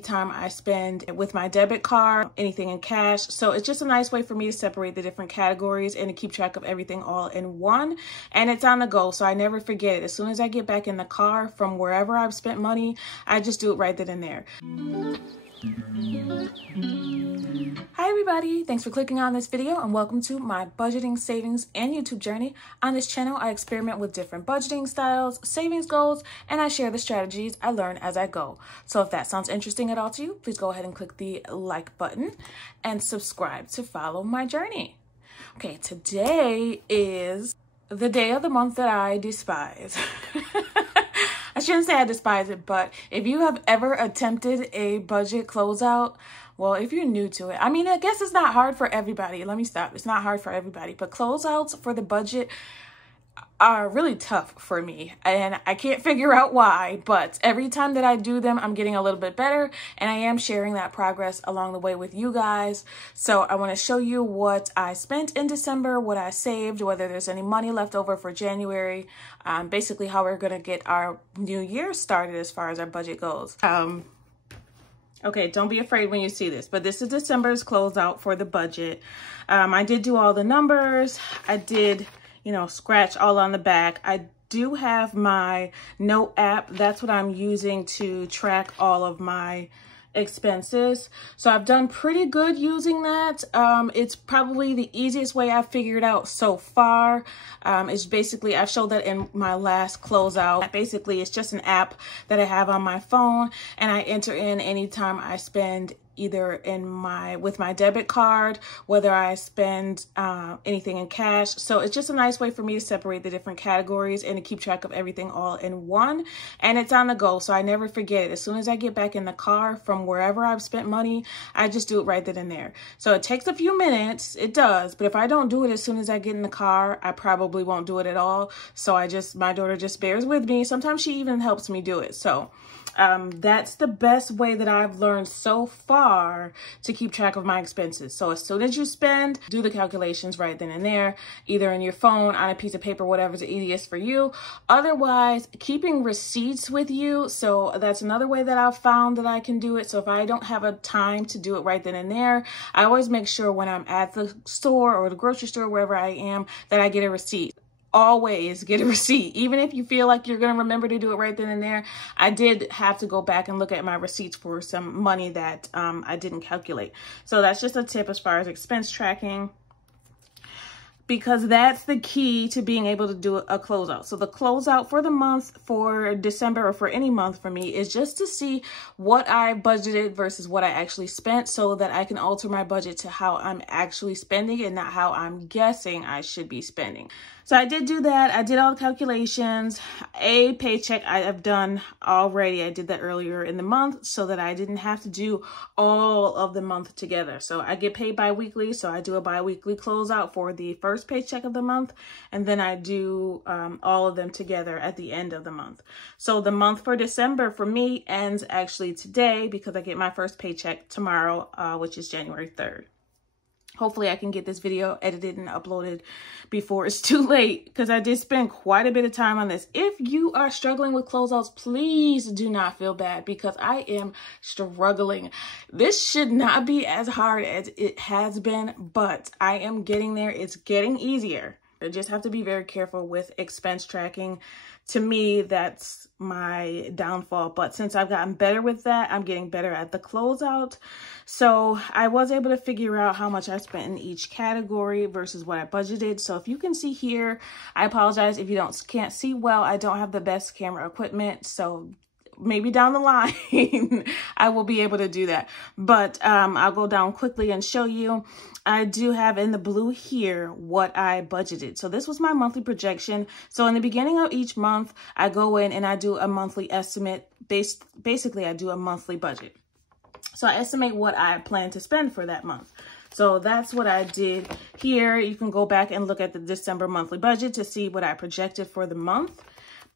Time I spend with my debit card, anything in cash. So it's just a nice way for me to separate the different categories and to keep track of everything all in one. And it's on the go, so I never forget it. As soon as I get back in the car from wherever I've spent money, I just do it right then and there. Hi everybody, thanks for clicking on this video and welcome to my budgeting, savings, and YouTube journey. On this channel, I experiment with different budgeting styles, savings goals, and I share the strategies I learn as I go. So if that sounds interesting at all to you, please go ahead and click the like button and subscribe to follow my journey. Okay, today is the day of the month that I despise. I shouldn't say I despise it, but if you have ever attempted a budget closeout, well, if you're new to it, I mean, I guess it's not hard for everybody. Let me stop. It's not hard for everybody, but closeouts for the budget are really tough for me, and I can't figure out why, but every time that I do them, I'm getting a little bit better, and I am sharing that progress along the way with you guys. So I want to show you what I spent in December, what I saved, whether there's any money left over for January, basically how we're going to get our new year started as far as our budget goes. Okay, don't be afraid when you see this, but this is December's closeout for the budget. I did do all the numbers. I did, scratch all on the back. I do have my note app. That's what I'm using to track all of my expenses. So I've done pretty good using that. It's probably the easiest way I've figured out so far. It's basically, I showed that in my last closeout. Basically, it's just an app that I have on my phone, and I enter in anytime I spend either with my debit card, whether I spend anything in cash. So it's just a nice way for me to separate the different categories and to keep track of everything all in one. And it's on the go, so I never forget it. As soon as I get back in the car from wherever I've spent money, I just do it right then and there. So it takes a few minutes, it does, but if I don't do it as soon as I get in the car, I probably won't do it at all. So my daughter just bears with me. Sometimes she even helps me do it. So that's the best way that I've learned so far to keep track of my expenses. So as soon as you spend, do the calculations right then and there, either in your phone, on a piece of paper, whatever's the easiest for you. Otherwise, keeping receipts with you. So that's another way that I've found that I can do it. So if I don't have a time to do it right then and there, I always make sure when I'm at the store or the grocery store, wherever I am, that I get a receipt. Always get a receipt. Even if you feel like you're going to remember to do it right then and there, I did have to go back and look at my receipts for some money that I didn't calculate. So that's just a tip as far as expense tracking, because that's the key to being able to do a closeout. So the closeout for the month for December, or for any month for me, is just to see what I budgeted versus what I actually spent, so that I can alter my budget to how I'm actually spending and not how I'm guessing I should be spending. So I did do that. I did all the calculations. A paycheck I have done already. I did that earlier in the month so that I didn't have to do all of the month together. So I get paid bi-weekly. So I do a bi-weekly closeout for the first paycheck of the month. And then I do all of them together at the end of the month. So the month for December for me ends actually today, because I get my first paycheck tomorrow, which is January 3rd. Hopefully I can get this video edited and uploaded before it's too late, because I did spend quite a bit of time on this. If you are struggling with closeouts, please do not feel bad, because I am struggling. This should not be as hard as it has been, but I am getting there. It's getting easier. I just have to be very careful with expense tracking. To me, that's my downfall. But since I've gotten better with that, I'm getting better at the closeout. So I was able to figure out how much I spent in each category versus what I budgeted. So if you can see here, I apologize if you can't see well. I don't have the best camera equipment, so maybe down the line I will be able to do that. But I'll go down quickly and show you. I do have in the blue here what I budgeted. So this was my monthly projection. So in the beginning of each month, I go in and I do a monthly estimate. Basically, I do a monthly budget. So I estimate what I plan to spend for that month. So that's what I did here. You can go back and look at the December monthly budget to see what I projected for the month.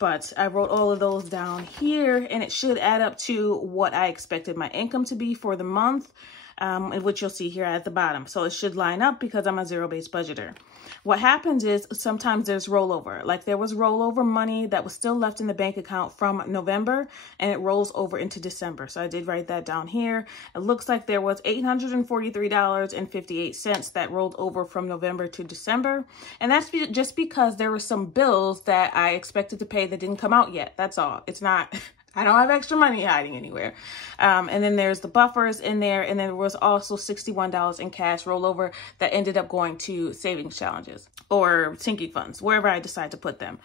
But I wrote all of those down here, and it should add up to what I expected my income to be for the month. which you'll see here at the bottom. So it should line up because I'm a zero-based budgeter. What happens is sometimes there's rollover. Like there was rollover money that was still left in the bank account from November, and it rolls over into December. So I did write that down here. It looks like there was $843.58 that rolled over from November to December. And that's just because there were some bills that I expected to pay that didn't come out yet. That's all. It's not... I don't have extra money hiding anywhere. And then there's the buffers in there. And then there was also $61 in cash rollover that ended up going to savings challenges or sinking funds, wherever I decide to put them.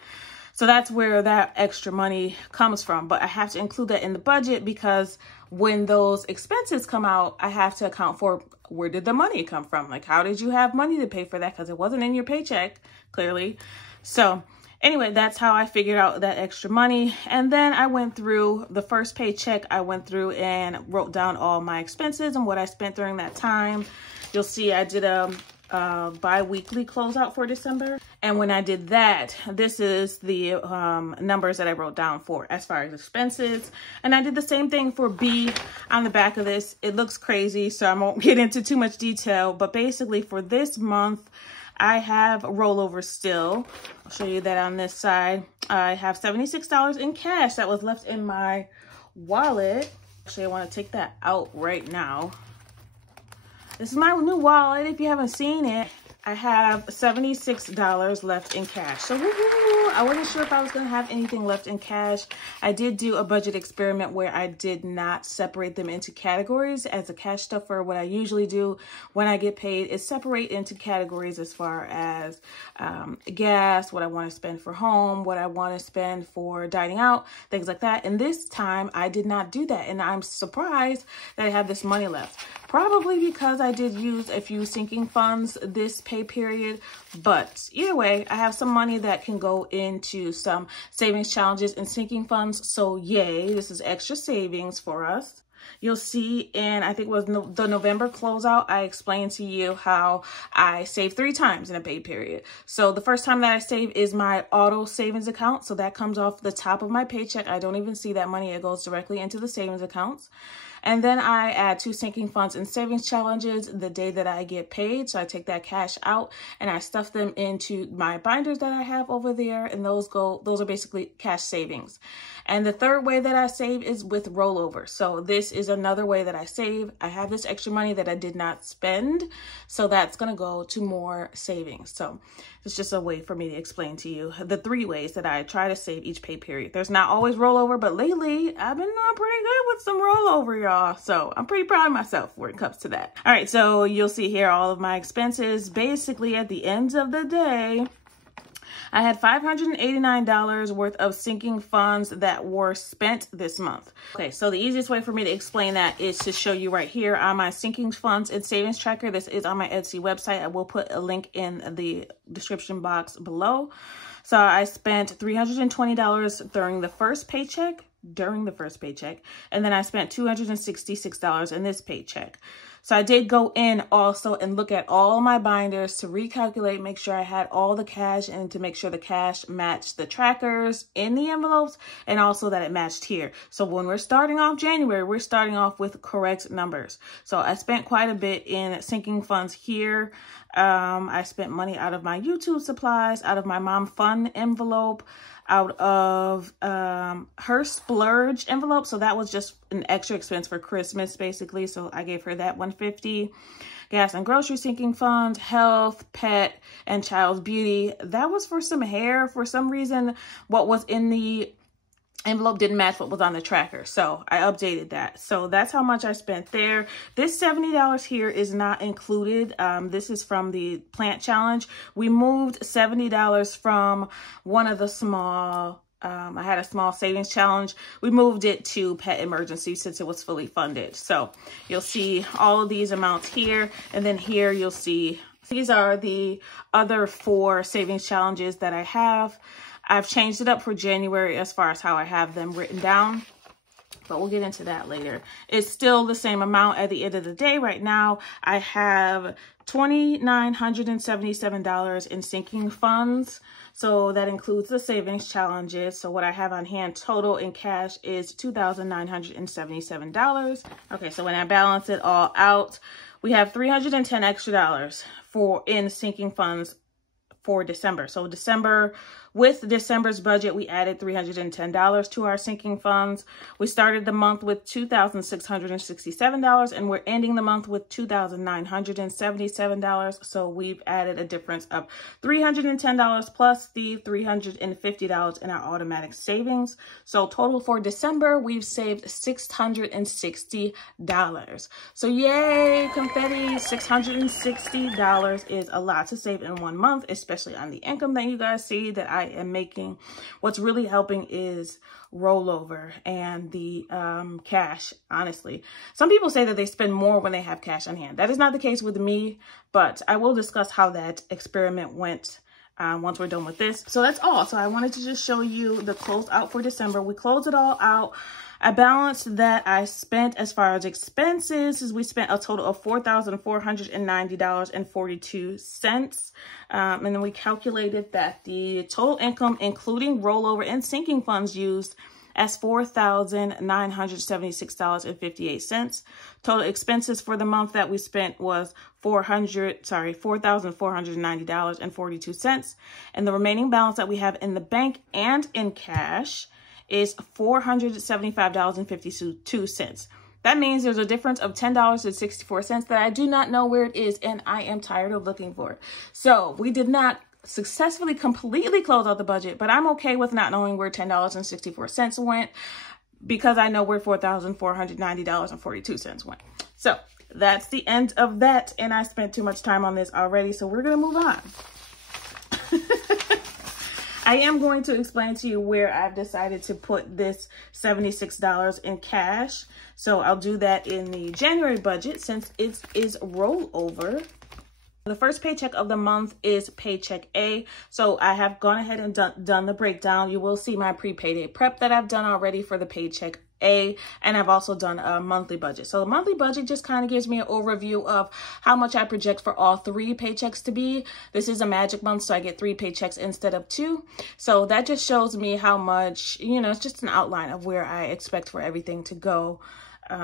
So that's where that extra money comes from. But I have to include that in the budget because when those expenses come out, I have to account for where did the money come from? Like, how did you have money to pay for that? Because it wasn't in your paycheck, clearly. So anyway, that's how I figured out that extra money. And then I went through the first paycheck. I went through and wrote down all my expenses and what I spent during that time. You'll see I did a bi-weekly closeout for December. And when I did that, this is the numbers that I wrote down for as far as expenses. And I did the same thing for B on the back of this. It looks crazy, so I won't get into too much detail. But basically for this month, I have rollover still. I'll show you that on this side. I have $76 in cash that was left in my wallet. Actually, I want to take that out right now. This is my new wallet. If you haven't seen it, I have $76 left in cash. So I wasn't sure if I was going to have anything left in cash. I did do a budget experiment where I did not separate them into categories as a cash stuffer. What I usually do when I get paid is separate into categories as far as gas, what I want to spend for home, what I want to spend for dining out, things like that. And this time I did not do that. And I'm surprised that I have this money left. Probably because I did use a few sinking funds this pay period, but either way, I have some money that can go into some savings challenges and sinking funds. So yay, this is extra savings for us. You'll see in, I think it was the November closeout, I explained to you how I save 3 times in a pay period. So the first time that I save is my auto savings account. So that comes off the top of my paycheck. I don't even see that money. It goes directly into the savings accounts. And then I add 2 sinking funds and savings challenges the day that I get paid. So I take that cash out and I stuff them into my binders that I have over there. And those are basically cash savings. And the third way that I save is with rollover. So this is another way that I save. I have this extra money that I did not spend. So that's going to go to more savings. So it's just a way for me to explain to you the 3 ways that I try to save each pay period. There's not always rollover, but lately I've been doing pretty good with some rollover, y'all. So I'm pretty proud of myself when it comes to that. All right, so you'll see here all of my expenses. Basically, at the end of the day, I had $589 worth of sinking funds that were spent this month. Okay, so the easiest way for me to explain that is to show you right here on my sinking funds and savings tracker. This is on my Etsy website. I will put a link in the description box below. So I spent $320 during the first paycheck, and then I spent $266 in this paycheck. So I did go in also and look at all my binders to recalculate, make sure I had all the cash and to make sure the cash matched the trackers in the envelopes and also that it matched here. So when we're starting off January, we're starting off with correct numbers. So I spent quite a bit in sinking funds here. I spent money out of my YouTube supplies, out of my mom fun envelope, out of her splurge envelope. So that was just an extra expense for Christmas, basically. So I gave her that $150. Gas and grocery sinking fund, health, pet, and child's beauty. That was for some hair. For some reason, what was in the envelope didn't match what was on the tracker, so I updated that. So that's how much I spent there. This $70 here is not included. This is from the plant challenge. We moved $70 from one of the small I had a small savings challenge. We moved it to pet emergency since it was fully funded. So you'll see all of these amounts here, and then here you'll see these are the other 4 savings challenges that I have. I've changed it up for January as far as how I have them written down. but we'll get into that later. It's still the same amount at the end of the day. Right now, I have $2,977 in sinking funds. So that includes the savings challenges. So what I have on hand total in cash is $2,977. Okay, so when I balance it all out, we have $310 extra in sinking funds for December. So with December's budget, we added $310 to our sinking funds. We started the month with $2,667 and we're ending the month with $2,977. So we've added a difference of $310 plus the $350 in our automatic savings. So total for December, we've saved $660. So yay, confetti, $660 is a lot to save in 1 month, especially on the income that you guys see that I am making. What's really helping is rollover and the cash, honestly. Some people say that they spend more when they have cash on hand. That is not the case with me, but I will discuss how that experiment went once we're done with this. So that's all. So I wanted to just show you the close out for December. We closed it all out. I balanced that I spent as far as expenses is we spent a total of $4,490.42. And then we calculated that the total income, including rollover and sinking funds used, as $4,976.58. Total expenses for the month that we spent was $4,490.42. And the remaining balance that we have in the bank and in cash is $475.52. That means there's a difference of $10.64 that I do not know where it is, and I am tired of looking for it. So we did not successfully completely close out the budget, but I'm okay with not knowing where $10.64 went because I know where $4,490.42 went. So that's the end of that, and I spent too much time on this already, so we're gonna move on. I am going to explain to you where I've decided to put this $76 in cash. So I'll do that in the January budget since it is rollover. The first paycheck of the month is paycheck A. So I have gone ahead and done the breakdown. You will see my pre-payday prep that I've done already for the paycheck A, and I've also done a monthly budget. So the monthly budget just kind of gives me an overview of how much I project for all 3 paychecks to be. This is a magic month, so I get 3 paychecks instead of 2. So that just shows me how much, you know, it's just an outline of where I expect for everything to go.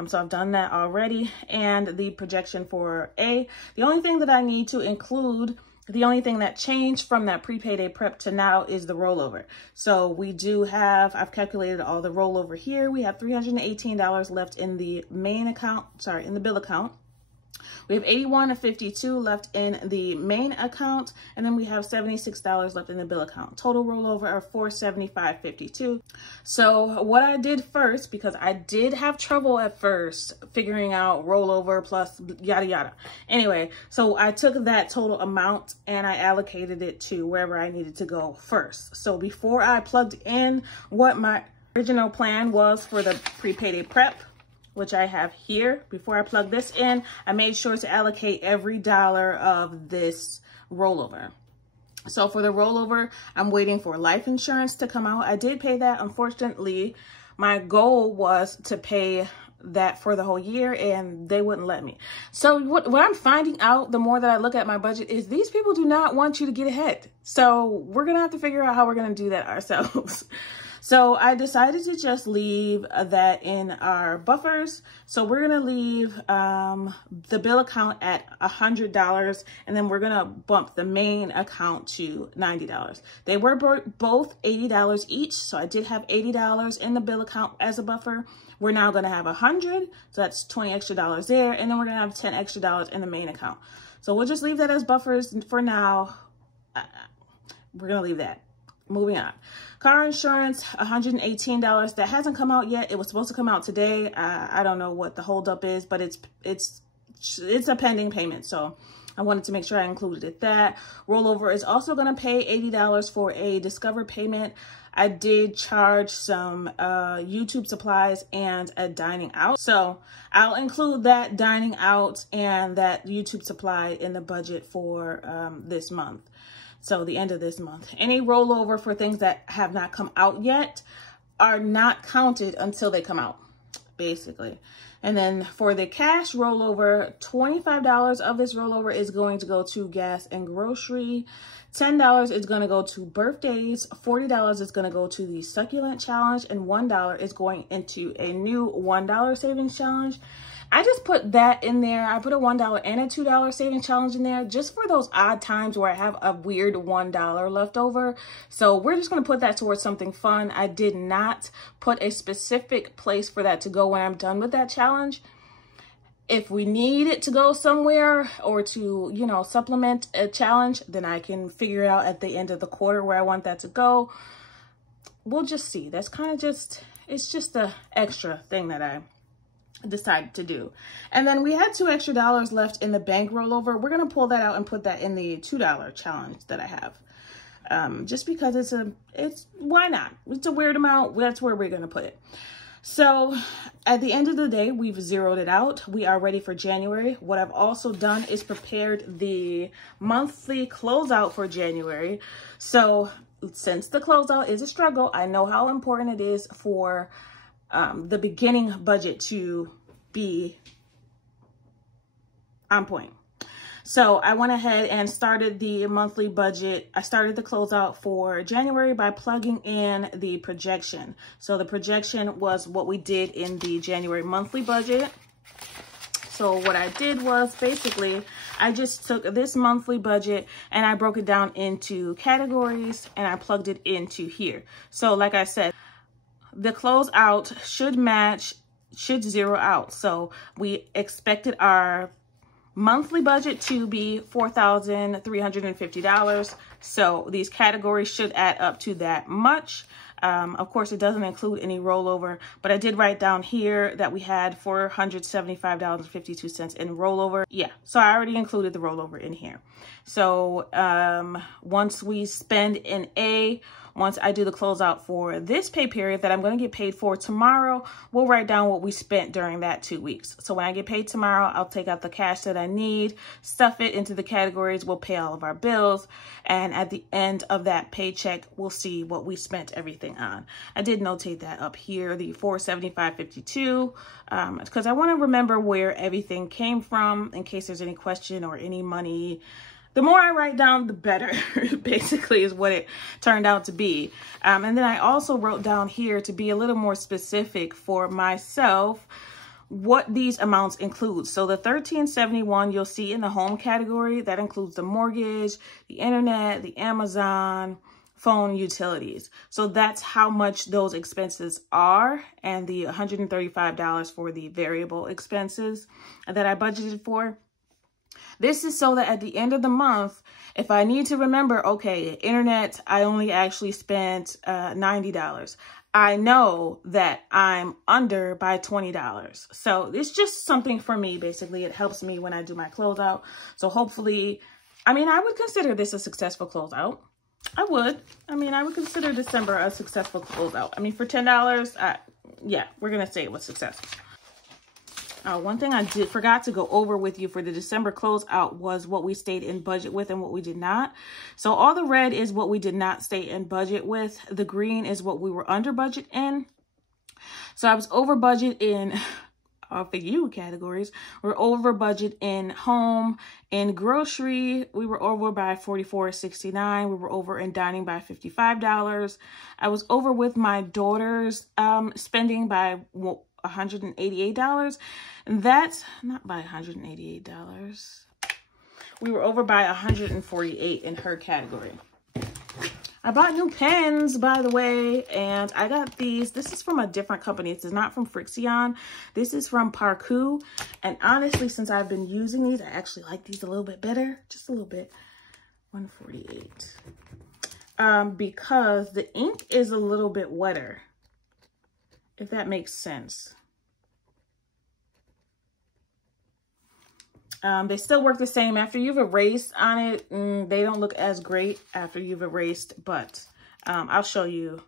So I've done that already, and the projection for A. The only thing that I need to include, the only thing that changed from that pre-payday prep to now is the rollover. So we do have, I've calculated all the rollover here. We have $318 left in the main account, in the bill account. We have $81.52 left in the main account, and then we have $76 left in the bill account. Total rollover of $475.52. So what I did first, because I did have trouble at first figuring out rollover plus yada yada. Anyway, so I took that total amount and I allocated it to wherever I needed to go first. So before I plugged in what my original plan was for the pre-payday prep, which I have here, before I plug this in, I made sure to allocate every dollar of this rollover. So for the rollover, I'm waiting for life insurance to come out. I did pay that. Unfortunately, my goal was to pay that for the whole year and they wouldn't let me. So what I'm finding out the more that I look at my budget is these people do not want you to get ahead. So we're going to have to figure out how we're going to do that ourselves. So I decided to just leave that in our buffers. So we're going to leave the bill account at $100, and then we're going to bump the main account to $90. They were both $80 each. So I did have $80 in the bill account as a buffer. We're now going to have $100. So that's $20 extra there. And then we're going to have $10 extra in the main account. So we'll just leave that as buffers for now. We're going to leave that. Moving on. Car insurance, $118. That hasn't come out yet. It was supposed to come out today. I don't know what the holdup is, but it's a pending payment. So I wanted to make sure I included it. That rollover is also going to pay $80 for a Discover payment. I did charge some YouTube supplies and a dining out. So I'll include that dining out and that YouTube supply in the budget for this month. So the end of this month. Any rollover for things that have not come out yet are not counted until they come out. basically. And then for the cash rollover, $25 of this rollover is going to go to gas and grocery. $10 is going to go to birthdays. $40 is going to go to the succulent challenge, and $1 is going into a new $1 savings challenge. I just put that in there. I put a $1 and a $2 savings challenge in there just for those odd times where I have a weird $1 left over. So we're just going to put that towards something fun. I did not put a specific place for that to go when I'm done with that challenge. If we need it to go somewhere or to, you know, supplement a challenge, then I can figure it out at the end of the quarter where I want that to go. We'll just see. That's kind of just, it's just the extra thing that I decided to do. And then we had $2 extra left in the bank rollover. We're going to pull that out and put that in the $2 challenge that I have. Just because it's why not? It's a weird amount. That's where we're going to put it. So at the end of the day, we've zeroed it out. We are ready for January. What I've also done is prepared the monthly closeout for January. So since the closeout is a struggle, I know how important it is for the beginning budget to be on point. So I went ahead and started the monthly budget. I started the closeout for January by plugging in the projection. So the projection was what we did in the January monthly budget. So what I did was basically, I just took this monthly budget and I broke it down into categories and I plugged it into here. So like I said, the closeout should zero out. So we expected our monthly budget to be $4,350. So these categories should add up to that much. Of course, it doesn't include any rollover, but I did write down here that we had $475.52 in rollover. Yeah, so I already included the rollover in here. So once we spend in once I do the closeout for this pay period that I'm going to get paid for tomorrow, we'll write down what we spent during that 2 weeks. So when I get paid tomorrow, I'll take out the cash that I need, stuff it into the categories, we'll pay all of our bills, and at the end of that paycheck, we'll see what we spent everything on. I did notate that up here, the $475.52, because I want to remember where everything came from in case there's any question or any money. The more I write down, the better, basically, is what it turned out to be. And then I also wrote down here to be a little more specific for myself what these amounts include. So the $1,371 you'll see in the home category, that includes the mortgage, the internet, the Amazon, phone, utilities. So that's how much those expenses are, and the $135 for the variable expenses that I budgeted for. This is so that at the end of the month, if I need to remember, okay, internet, I only actually spent $90. I know that I'm under by $20. So it's just something for me, basically. It helps me when I do my closeout. So hopefully, I mean, I would consider this a successful closeout. I would. I mean, I would consider December a successful closeout. I mean, for $10, yeah, we're going to say it was successful. One thing I forgot to go over with you for the December closeout was what we stayed in budget with and what we did not. So all the red is what we did not stay in budget with. The green is what we were under budget in. So I was over budget in for you categories. We're over budget in home. In grocery, we were over by $44.69. We were over in dining by $55. I was over with my daughter's spending by $188. That's not by $188. We were over by $148 in her category. I bought new pens, by the way, and I got these. This is from a different company. This is not from Frixion. This is from Parku. And honestly, since I've been using these, I actually like these a little bit better. Just a little bit. $148. Because the ink is a little bit wetter, if that makes sense. They still work the same after you've erased on it. They don't look as great after you've erased, but I'll show you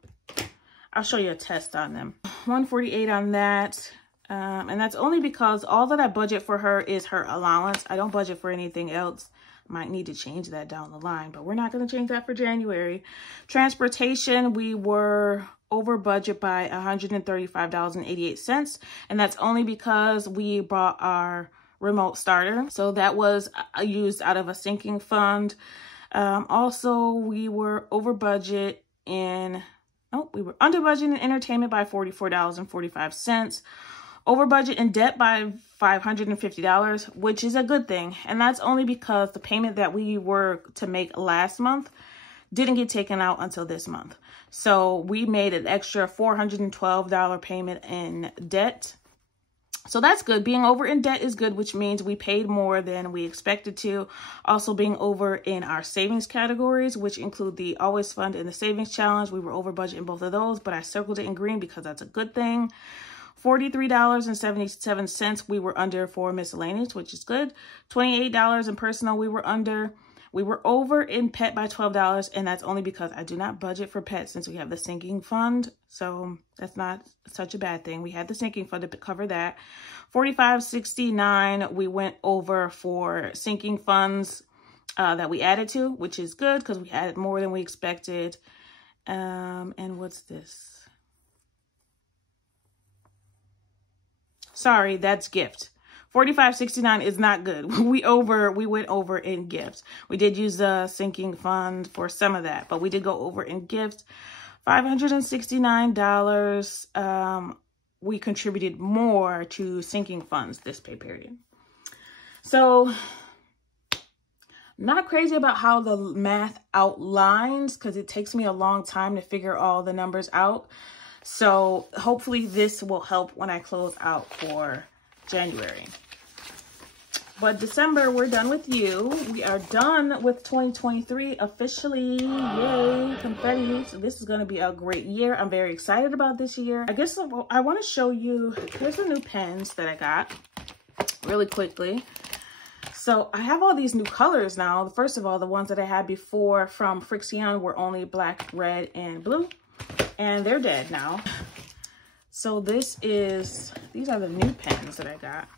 a test on them. $148 on that. And that's only because all that I budget for her is her allowance. I don't budget for anything else. Might need to change that down the line, but we're not going to change that for January. Transportation, we were over budget by $135.88. And that's only because we bought our remote starter. So that was used out of a sinking fund. Also, we were over budget in, we were under budget in entertainment by $44.45. Over budget in debt by $550, which is a good thing. And that's only because the payment that we were to make last month didn't get taken out until this month. So we made an extra $412 payment in debt. So that's good. Being over in debt is good, which means we paid more than we expected to. Also being over in our savings categories, which include the Always Fund and the Savings Challenge. We were over budget in both of those, but I circled it in green because that's a good thing. $43.77 we were under for miscellaneous, which is good. $28 in personal we were under. We were over in pet by $12, and that's only because I do not budget for pets since we have the sinking fund. So that's not such a bad thing. We had the sinking fund to cover that. $45.69 we went over for sinking funds that we added to, which is good because we added more than we expected. And what's this? Sorry, that's gift. $45.69 is not good. We went over in gift. We did use the sinking fund for some of that, but we did go over in gift. $569. We contributed more to sinking funds this pay period. So not crazy about how the math outlines because it takes me a long time to figure all the numbers out. So hopefully this will help when I close out for January. But December, we're done with you. We are done with 2023 officially. Yay, confetti. So this is going to be a great year. I'm very excited about this year. I guess I want to show you, here's the new pens that I got really quickly. So I have all these new colors now. First of all, the ones that I had before from Frixion were only black, red, and blue. And they're dead now. So these are the new pens that I got.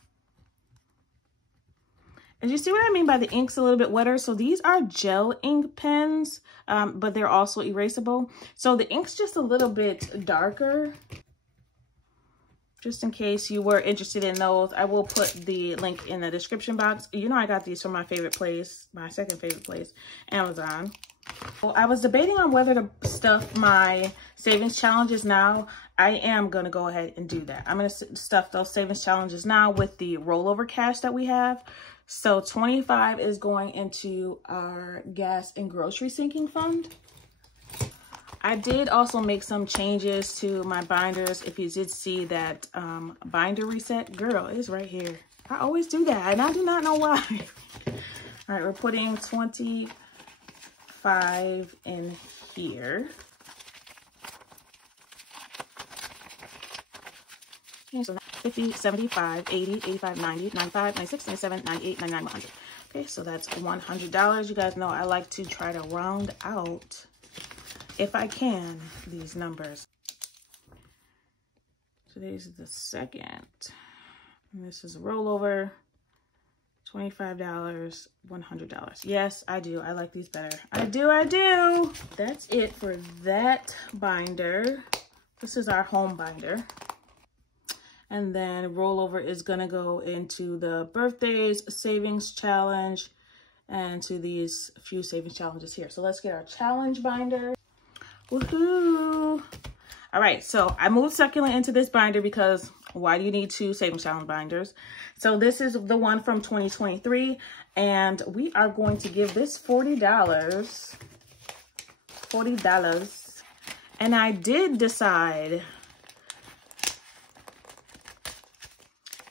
And you see what I mean by the ink's a little bit wetter? So these are gel ink pens, but they're also erasable. So the ink's just a little bit darker. Just in case you were interested in those, I will put the link in the description box. You know I got these from my favorite place, my second favorite place, Amazon. Well, I was debating on whether to stuff my savings challenges now. I am going to go ahead and do that. I'm going to stuff those savings challenges now with the rollover cash that we have. So 25 is going into our gas and grocery sinking fund. I did also make some changes to my binders. If you did see that binder reset, girl, it's right here. I always do that and I do not know why. All right, we're putting 25 in here. Okay, so 50, 75, 80, 85, 90, 95, 96, 97, 98, 99, 100. Okay, so that's $100. You guys know I like to try to round out, if I can, these numbers. Today's the 2nd. And this is a rollover. $25, $100. Yes, I do. I like these better. I do. That's it for that binder. This is our home binder. And then rollover is going to go into the birthdays savings challenge and to these few savings challenges here. So let's get our challenge binder. Woohoo! All right, so I moved succulent into this binder because why do you need 2 savings challenge binders? So this is the one from 2023, and we are going to give this $40. And I did decide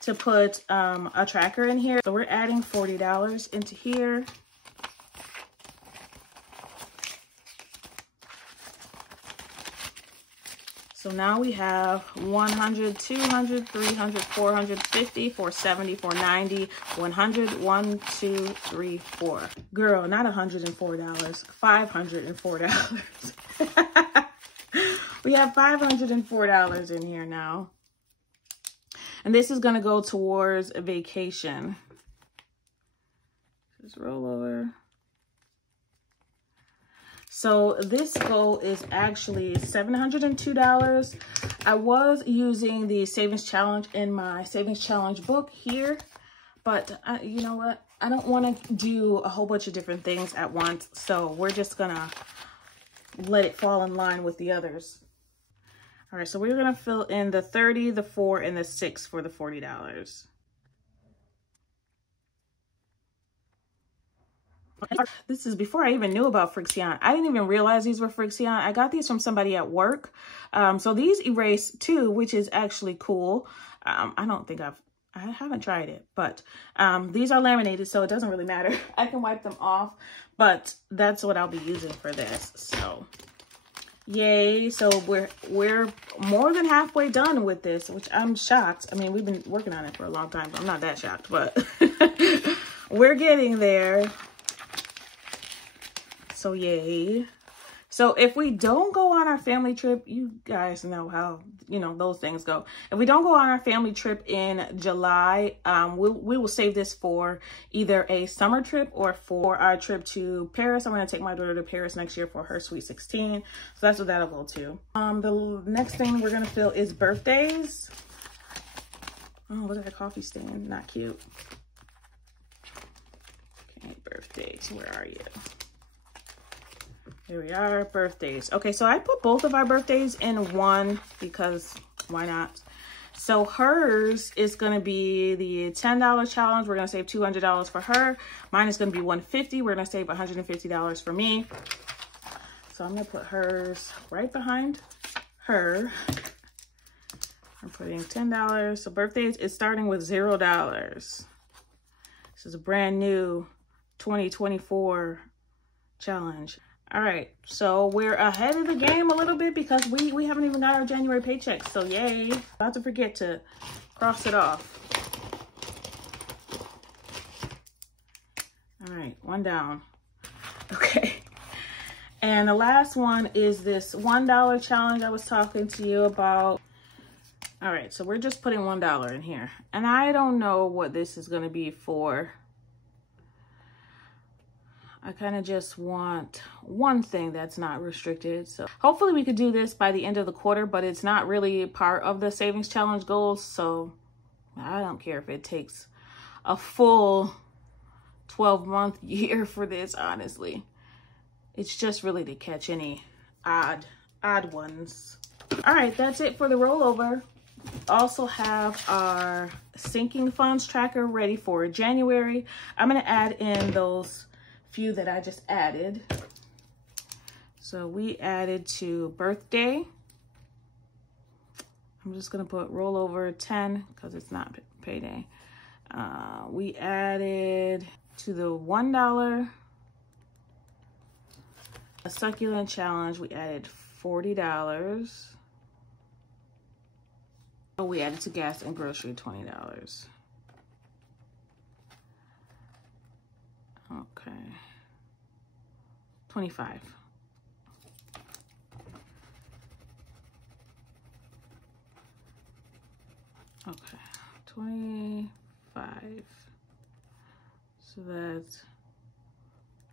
to put a tracker in here. So we're adding $40 into here. So now we have 100, 200, 300, 450, 470, 490, 100, 1, 2, 3, 4. Girl, not $104, $504. We have $504 in here now. And this is going to go towards a vacation. Just roll over. So this goal is actually $702. I was using the savings challenge in my savings challenge book here, but you know what? I don't want to do a whole bunch of different things at once. So we're just gonna let it fall in line with the others. All right, so we're gonna fill in the 30, the 4, and the 6 for the $40. This is before I even knew about Frixion. I didn't even realize these were Frixion. I got these from somebody at work. So these erase too, which is actually cool. I don't think I haven't tried it, but these are laminated, so it doesn't really matter. I can wipe them off, but that's what I'll be using for this. So yay. So we're more than halfway done with this, which I'm shocked. I mean, we've been working on it for a long time, but I'm not that shocked, but we're getting there. So yay. So if we don't go on our family trip, you guys know how, you know, those things go. If we don't go on our family trip in July, we will save this for either a summer trip or for our trip to Paris. I'm going to take my daughter to Paris next year for her Sweet 16. So that's what that'll go to. The next thing we're going to fill is birthdays. Oh, look at the coffee stand. Not cute. Okay, birthdays. Where are you? Here we are, birthdays. Okay, so I put both of our birthdays in one because why not? So hers is going to be the $10 challenge. We're going to save $200 for her. Mine is going to be $150. We're going to save $150 for me. So I'm going to put hers right behind her. I'm putting $10. So birthdays is starting with $0. This is a brand new 2024 challenge. All right, so we're ahead of the game a little bit because we haven't even got our January paycheck. So yay, about to forget to cross it off. All right, one down. Okay, and the last one is this $1 challenge I was talking to you about. All right, so we're just putting $1 in here. And I don't know what this is gonna be for. I kind of just want one thing that's not restricted. So hopefully we could do this by the end of the quarter, but it's not really part of the savings challenge goals. So I don't care if it takes a full 12-month year for this, honestly. It's just really to catch any odd ones. All right, that's it for the rollover. Also have our sinking funds tracker ready for January. I'm gonna add in those few that I just added. So we added to birthday. I'm just gonna put rollover 10 because it's not payday. We added to the $1 a succulent challenge. We added $40. We added to gas and grocery $20. Okay, 25. Okay, 25. So that's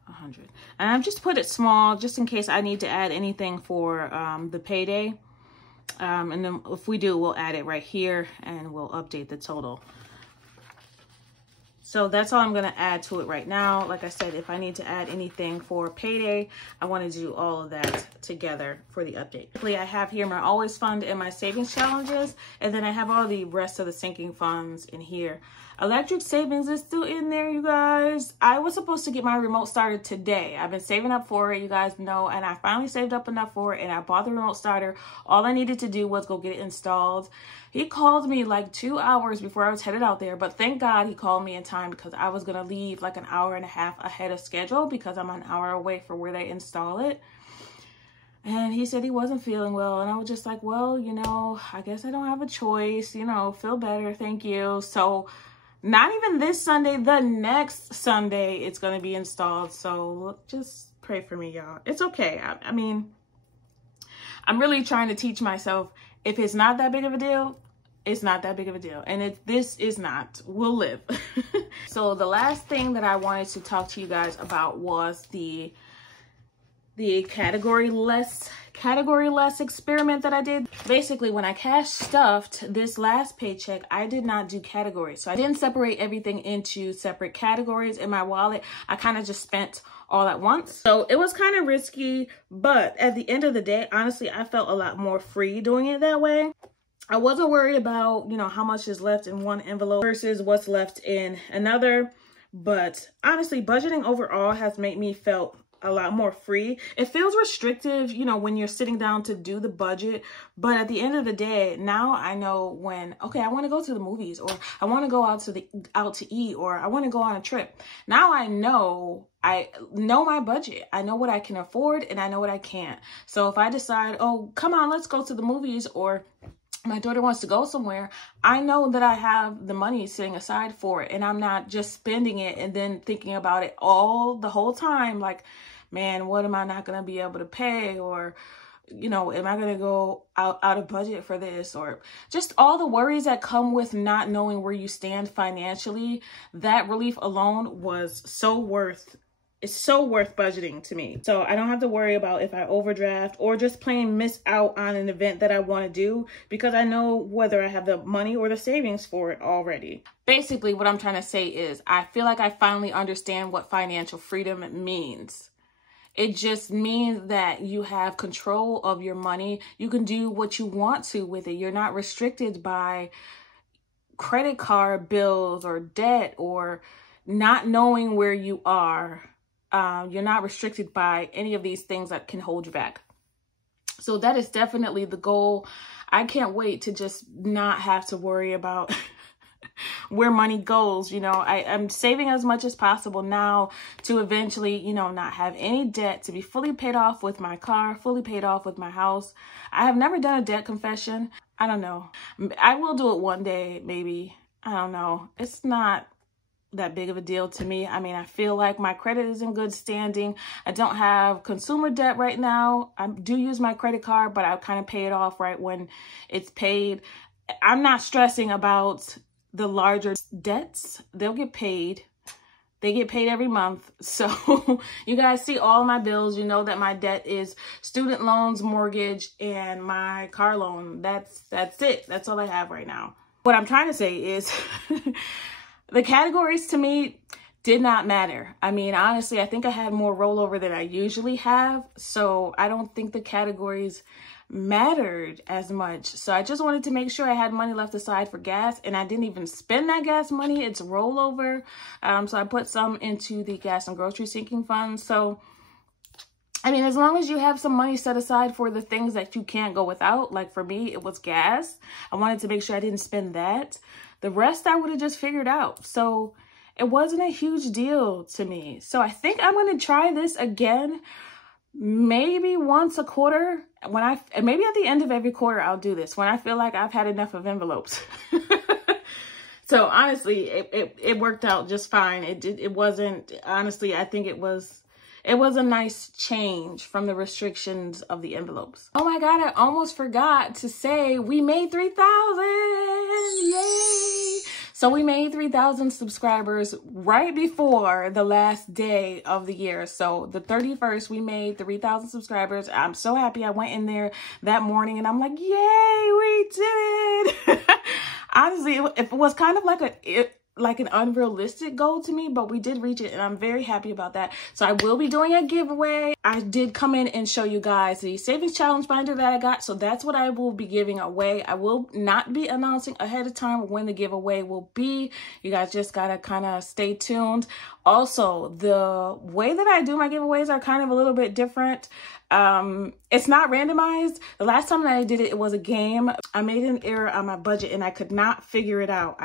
100. And I've just put it small just in case I need to add anything for the payday. And then if we do, we'll add it right here and we'll update the total. So that's all I'm going to add to it right now. Like I said, if I need to add anything for payday, I want to do all of that together for the update. I have here my always fund and my savings challenges, and then I have all the rest of the sinking funds in here. Electric savings is still in there, you guys. I was supposed to get my remote started today. I've been saving up for it, you guys know, and I finally saved up enough for it, and I bought the remote starter. All I needed to do was go get it installed. He called me like 2 hours before I was headed out there, but thank God he called me in time because I was going to leave like an hour and a half ahead of schedule because I'm an hour away from where they install it. And he said he wasn't feeling well, and I was just like, well, you know, I guess I don't have a choice, you know, feel better, thank you. So not even this Sunday, the next Sunday, it's going to be installed. So just pray for me, y'all. It's okay. I mean, I'm really trying to teach myself, if it's not that big of a deal, it's not that big of a deal. And if this is not, we'll live. So the last thing that I wanted to talk to you guys about was the the category less experiment that I did. Basically, when I cash stuffed this last paycheck, I did not do categories. So I didn't separate everything into separate categories in my wallet. I kind of just spent all at once. So it was kind of risky, but at the end of the day, honestly, I felt a lot more free doing it that way. I wasn't worried about, you know, how much is left in one envelope versus what's left in another. But honestly, budgeting overall has made me felt a lot more free. It feels restrictive, you know, when you're sitting down to do the budget, but at the end of the day, now I know when, okay, I want to go to the movies, or I want to go out to eat, or I want to go on a trip. Now I know my budget. I know what I can afford and I know what I can't. So if I decide, oh, come on, let's go to the movies, or my daughter wants to go somewhere, I know that I have the money sitting aside for it, and I'm not just spending it and then thinking about it the whole time, like, man, what am I not going to be able to pay? Or, you know, am I going to go out of budget for this? Or just all the worries that come with not knowing where you stand financially. That relief alone was it's so worth budgeting to me. So I don't have to worry about if I overdraft or just plain miss out on an event that I want to do, because I know whether I have the money or the savings for it already. Basically, what I'm trying to say is I feel like I finally understand what financial freedom means. It just means that you have control of your money. You can do what you want to with it. You're not restricted by credit card bills or debt or not knowing where you are. You're not restricted by any of these things that can hold you back. So that is definitely the goal. I can't wait to just not have to worry about where money goes. You know, I'm saving as much as possible now to eventually, you know, not have any debt, to be fully paid off with my car, fully paid off with my house. I have never done a debt confession. I don't know. I will do it one day, maybe. I don't know. It's not that big of a deal to me. I mean, I feel like my credit is in good standing. I don't have consumer debt right now. I do use my credit card, but I kind of pay it off right when it's paid. I'm not stressing about the larger debts. They'll get paid. They get paid every month. So you guys see all my bills. You know that my debt is student loans, mortgage, and my car loan. That's it. That's all I have right now. What I'm trying to say is the categories to me did not matter. I mean, honestly, I think I had more rollover than I usually have. So I don't think the categories mattered as much. So I just wanted to make sure I had money left aside for gas, and I didn't even spend that gas money. It's rollover. So I put some into the gas and grocery sinking fund. So, I mean, as long as you have some money set aside for the things that you can't go without, like for me, it was gas. I wanted to make sure I didn't spend that. The rest I would have just figured out. So it wasn't a huge deal to me. So I think I'm going to try this again, maybe once a quarter. Maybe at the end of every quarter, I'll do this when I feel like I've had enough of envelopes. So honestly, it worked out just fine. It wasn't, honestly, I think it was a nice change from the restrictions of the envelopes. Oh my God, I almost forgot to say we made 3,000. Yay! So we made 3,000 subscribers right before the last day of the year. So the 31st, we made 3,000 subscribers. I'm so happy. I went in there that morning and I'm like, yay, we did it. Honestly, it was kind of like an unrealistic goal to me, but we did reach it and I'm very happy about that. So I will be doing a giveaway. I did come in and show you guys the savings challenge binder that I got. So that's what I will be giving away. I will not be announcing ahead of time when the giveaway will be. You guys just gotta kind of stay tuned. Also, the way that I do my giveaways are kind of a little bit different. It's not randomized. The last time that I did it, it was a game. I made an error on my budget and I could not figure it out.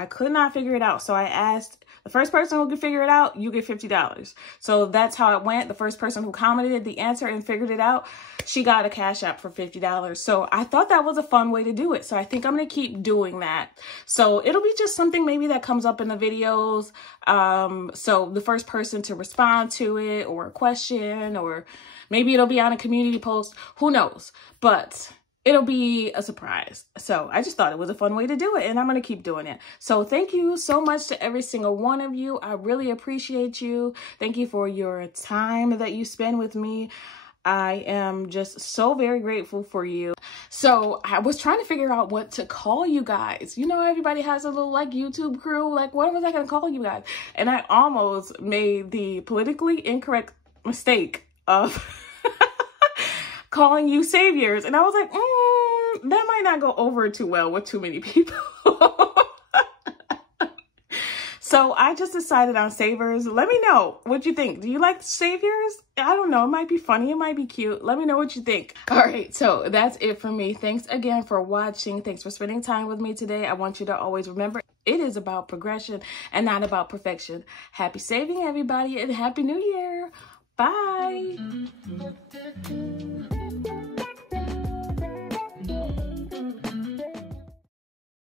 So I asked the first person who could figure it out, you get $50. So that's how it went. The first person who commented the answer and figured it out, she got a Cash App for $50. So I thought that was a fun way to do it. So I think I'm going to keep doing that. So it'll be just something maybe that comes up in the videos. So the first person to respond to it, or a question, or maybe it'll be on a community post, who knows, but it'll be a surprise. So I just thought it was a fun way to do it, and I'm going to keep doing it. So thank you so much to every single one of you. I really appreciate you. Thank you for your time that you spend with me. I am just so very grateful for you. So I was trying to figure out what to call you guys. You know, everybody has a little like YouTube crew. Like, what was I going to call you guys? And I almost made the politically incorrect mistake of calling you saviors. And I was like, that might not go over too well with too many people. So I just decided on savers. Let me know what you think. Do you like saviors? I don't know. It might be funny. It might be cute. Let me know what you think. All right. So that's it for me. Thanks again for watching. Thanks for spending time with me today. I want you to always remember it is about progression and not about perfection. Happy saving, everybody, and Happy New Year. Bye.